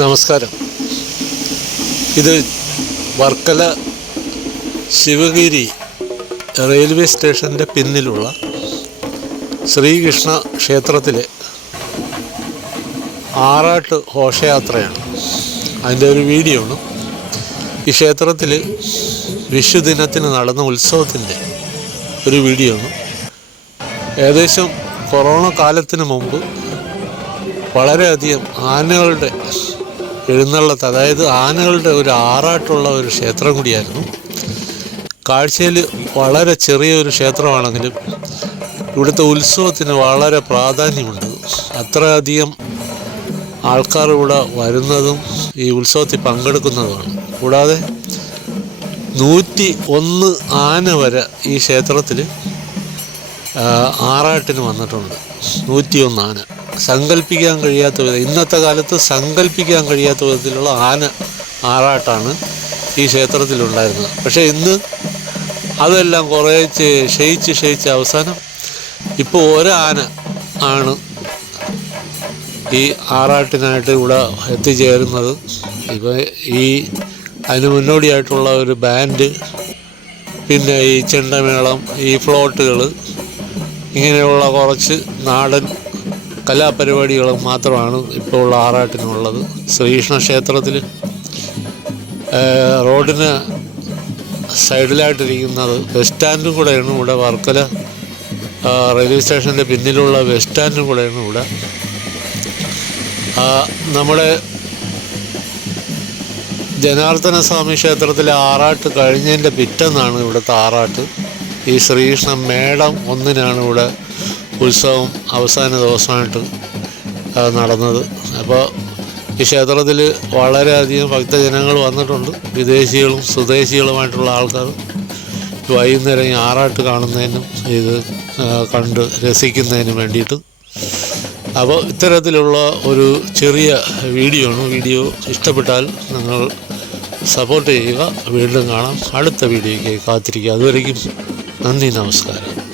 നമസ്കാരം. ഇത് വർക്കല ശിവഗിരി റെയിൽവേ സ്റ്റേഷന്റെ പിന്നിലുള്ള ശ്രീകൃഷ്ണ ക്ഷേത്രത്തിലെ ആറാട്ട് ഘോഷയാത്രയാണ്. അതിന്റെ ഒരു വീഡിയോ ആണ്. ഈ ക്ഷേത്രത്തിൽ വിഷുദിനത്തിന് നടന്ന ഉത്സവത്തിന്റെ ഒരു വീഡിയോ ആണ്. ഏകദേശം കൊറോണ കാലത്തിന് മുമ്പ് വളരെയധികം ആനകളുടെ എഴുന്നള്ളത്ത് അതായത് ആനകളുടെ ഒരു ആറാട്ടുള്ള ഒരു ക്ഷേത്രം കൂടിയായിരുന്നു. കാഴ്ചയിൽ വളരെ ചെറിയൊരു ക്ഷേത്രമാണെങ്കിലും ഇവിടുത്തെ ഉത്സവത്തിന് വളരെ പ്രാധാന്യമുണ്ട്. അത്രയധികം ആൾക്കാർ ഇവിടെ വരുന്നതും ഈ ഉത്സവത്തിൽ പങ്കെടുക്കുന്നതുമാണ്. കൂടാതെ നൂറ്റി ഒന്ന് ആന വരെ ഈ ക്ഷേത്രത്തിൽ ആറാട്ടിന് വന്നിട്ടുണ്ട്. നൂറ്റിയൊന്ന് ആന. സങ്കല്പിക്കാൻ കഴിയാത്ത വിധം ഇന്നത്തെ കാലത്ത് സങ്കല്പിക്കാൻ കഴിയാത്ത വിധത്തിലുള്ള ആന ആറാട്ടാണ് ഈ ക്ഷേത്രത്തിലുണ്ടായിരുന്നത്. പക്ഷേ ഇന്ന് അതെല്ലാം കുറേ ക്ഷയിച്ച് ക്ഷയിച്ച് അവസാനം ഇപ്പോൾ ഒരാന ആണ് ഈ ആറാട്ടിനായിട്ട് ഇവിടെ എത്തിച്ചേരുന്നത്. ഇപ്പോൾ ഈ അതിന് മുന്നോടിയായിട്ടുള്ള ഒരു ബാൻഡ് പിന്നെ ഈ ചെണ്ടമേളം ഈ ഫ്ലോട്ടുകൾ ഇങ്ങനെയുള്ള കുറച്ച് നാടൻ കലാപരിപാടികളും മാത്രമാണ് ഇപ്പോൾ ഉള്ള ആറാട്ടിനുള്ളത്. ശ്രീകൃഷ്ണ ക്ഷേത്രത്തിൽ റോഡിന് സൈഡിലായിട്ടിരിക്കുന്നത് ബസ് സ്റ്റാൻഡും കൂടെയാണ് ഇവിടെ വർക്കല റെയിൽവേ സ്റ്റേഷന്റെ പിന്നിലുള്ള ബസ് സ്റ്റാൻഡും കൂടെയാണ് ഇവിടെ. നമ്മുടെ ജനാർദ്ദന സ്വാമി ക്ഷേത്രത്തിലെ ആറാട്ട് കഴിഞ്ഞതിന്റെ പിറ്റെന്നാണ് ഇവിടുത്തെ ആറാട്ട്. ഈ ശ്രീകൃഷ്ണ മേടം ഒന്നിനാണ് ഇവിടെ ഉത്സവം അവസാന ദിവസമായിട്ട് നടന്നത്. അപ്പോൾ ഈ ക്ഷേത്രത്തിൽ വളരെയധികം ഭക്തജനങ്ങൾ വന്നിട്ടുണ്ട്. വിദേശികളും സ്വദേശികളുമായിട്ടുള്ള ആൾക്കാർ വൈകുന്നേരം ഈ ആറാട്ട് കാണുന്നതിനും ഇത് കണ്ട് രസിക്കുന്നതിനും വേണ്ടിയിട്ട്. അപ്പോൾ ഇത്തരത്തിലുള്ള ഒരു ചെറിയ വീഡിയോ ആണ് വീഡിയോ ഇഷ്ടപ്പെട്ടാൽ നിങ്ങൾ സപ്പോർട്ട് ചെയ്യുക. വീണ്ടും കാണാം. അടുത്ത വീഡിയോയ്ക്ക് കാത്തിരിക്കുക. അതുവരെയും നന്ദി നമസ്കാരം.